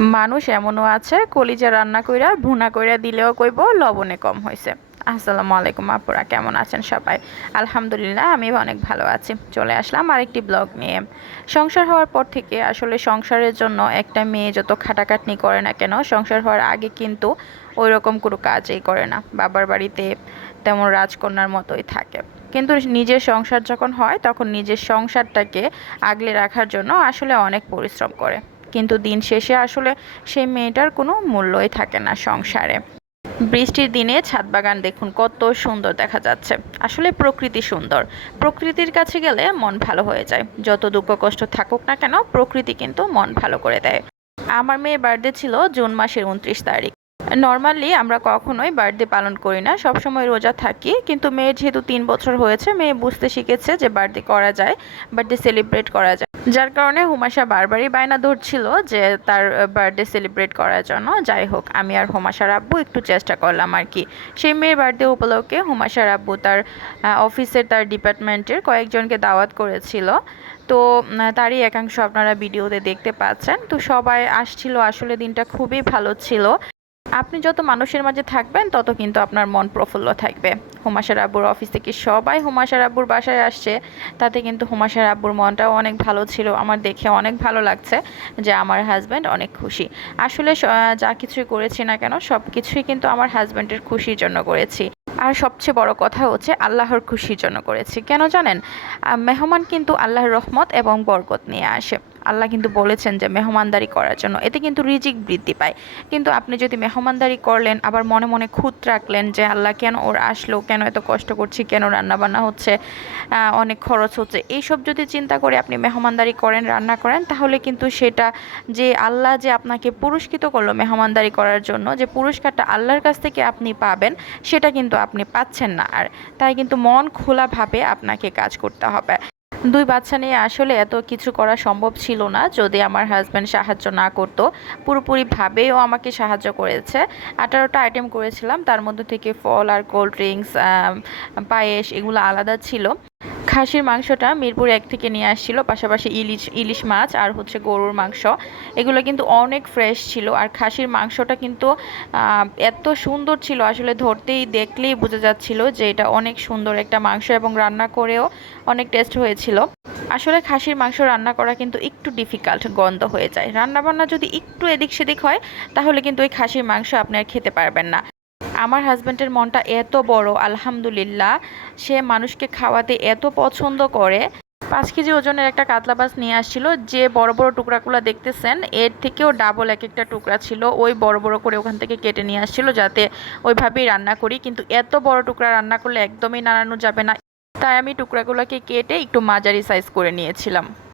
মানুষ এমনও আছে কলিজা রান্না কইরা ভুনা কইরা দিলেও কইব লবণে কম হয়েছে। আসসালামু আলাইকুম আপুরা, কেমন আছেন সবাই? আলহামদুলিল্লাহ, আমি অনেক ভালো আছি। চলে আসলাম আরেকটি ব্লগ নিয়ে। সংসার হওয়ার পর থেকে আসলে সংসারের জন্য একটা মেয়ে যত খাটাখাটনি করে না কেন, সংসার হওয়ার আগে কিন্তু ওই রকম কোনো কাজই করে না, বাবার বাড়িতে তেমন রাজকন্যার মতোই থাকে। কিন্তু নিজের সংসার যখন হয় তখন নিজের সংসারটাকে আগলে রাখার জন্য আসলে অনেক পরিশ্রম করে। কিন্তু দিন শেষে আসলে সেই মেয়েটার কোনো মূল্যই থাকে না সংসারে। বৃষ্টির দিনে ছাদ বাগান দেখুন কত সুন্দর দেখা যাচ্ছে। আসলে প্রকৃতি সুন্দর। প্রকৃতির কাছে গেলে মন ভালো হয়ে যায়। যত দুঃখ কষ্ট থাকুক না কেন, প্রকৃতি কিন্তু মন ভালো করে দেয়। আমার মেয়ের বার্থডে ছিল জুন মাসের 29 তারিখ। নর্মালি আমরা কখনোই বার্থডে পালন করি না, সবসময় রোজা থাকি। কিন্তু মেয়ের যেহেতু 3 বছর হয়েছে, মেয়ে বুঝতে শিখেছে যে বার্থডে করা যায়, বার্থডে সেলিব্রেট করা যায়। যার কারণে হুমাশা বারবারই বায়না ধরছিল যে তার বার্থডে সেলিব্রেট করার জন্য। যাই হোক, আমি আর হুমাশার আব্বু একটু চেষ্টা করলাম আর কি। সেই মেয়ের বার্থডে উপলক্ষে হুমাশার আব্বু তার অফিসের, তার ডিপার্টমেন্টের কয়েকজনকে দাওয়াত করেছিল। তো তারই একাংশ আপনারা ভিডিওতে দেখতে পাচ্ছেন। তো সবাই আসছিল, আসলে দিনটা খুবই ভালো ছিল। আপনি যত মানুষের মাঝে থাকবেন তত কিন্তু আপনার মন প্রফুল্ল থাকবে। হুমাশার আব্বুর অফিস থেকে সবাই হুমাশার আব্বুর বাসায় আসছে, তাতে কিন্তু হুমাশার আব্বুর মনটাও অনেক ভালো ছিল। আমার দেখে অনেক ভালো লাগছে যে আমার হাজব্যান্ড অনেক খুশি। আসলে যা কিছুই করেছি না কেন, সব কিছুই কিন্তু আমার হাজব্যান্ডের খুশির জন্য করেছি। আর সবচেয়ে বড় কথা হচ্ছে আল্লাহর খুশির জন্য করেছি। কেন জানেন? মেহমান কিন্তু আল্লাহর রহমত এবং বরকত নিয়ে আসে। আল্লাহ কিন্তু বলেছেন যে মেহমানদারি করার জন্য, এতে কিন্তু রিজিক বৃদ্ধি পায়। কিন্তু আপনি যদি মেহমানদারি করলেন, আবার মনে মনে খুঁত রাখলেন যে আল্লাহ কেন ওর আসলো, কেন এত কষ্ট করছি, কেন রান্নাবান্না হচ্ছে, অনেক খরচ হচ্ছে, এইসব যদি চিন্তা করে আপনি মেহমানদারি করেন, রান্না করেন, তাহলে কিন্তু সেটা, যে আল্লাহ যে আপনাকে পুরস্কৃত করলো মেহমানদারি করার জন্য, যে পুরস্কারটা আল্লাহর কাছ থেকে আপনি পাবেন, সেটা কিন্তু আপনি পাচ্ছেন না। আর তাই কিন্তু মন খোলাভাবে আপনাকে কাজ করতে হবে। 2 বাচ্চা নিয়ে আসলে এত কিছু করা সম্ভব ছিল না যদি আমার হাজব্যান্ড সাহায্য না করতো। পুরোপুরিভাবেও আমাকে সাহায্য করেছে। 18টা আইটেম করেছিলাম, তার মধ্যে থেকে ফল আর কোল্ড ড্রিঙ্কস, পায়েস, এগুলো আলাদা ছিল। খাসির মাংসটা মিরপুর 1 থেকে নিয়ে আসছিল, পাশাপাশি ইলিশ ইলিশ মাছ আর হচ্ছে গরুর মাংস। এগুলো কিন্তু অনেক ফ্রেশ ছিল। আর খাসির মাংসটা কিন্তু এত সুন্দর ছিল, আসলে ধরতেই দেখলেই বোঝা যাচ্ছিল যে এটা অনেক সুন্দর একটা মাংস, এবং রান্না করেও অনেক টেস্ট হয়েছিল। আসলে খাসির মাংস রান্না করা কিন্তু একটু ডিফিকাল্ট, গন্ধ হয়ে যায়। রান্না বান্না যদি একটু এদিক সেদিক হয়, তাহলে কিন্তু ওই খাসির মাংস আপনি আর খেতে পারবেন না। আমার হাজব্যান্ডের মনটা এত বড়, আলহামদুলিল্লাহ। সে মানুষকে খাওয়াতে এত পছন্দ করে। 5 কেজি ওজনের একটা কাতলা মাছ নিয়ে আসছিল। যে বড় বড় টুকরাগুলো দেখতেছেন, এর থেকেও ডাবল এক একটা টুকরা ছিল। ওই বড় বড় করে ওখান থেকে কেটে নিয়ে আসছিল, যাতে ওইভাবেই রান্না করি। কিন্তু এত বড় টুকরা রান্না করলে একদমই নাড়ানো যাবে না, তাই আমি টুকরাগুলোকে কেটে একটু মাঝারি সাইজ করে নিয়েছিলাম।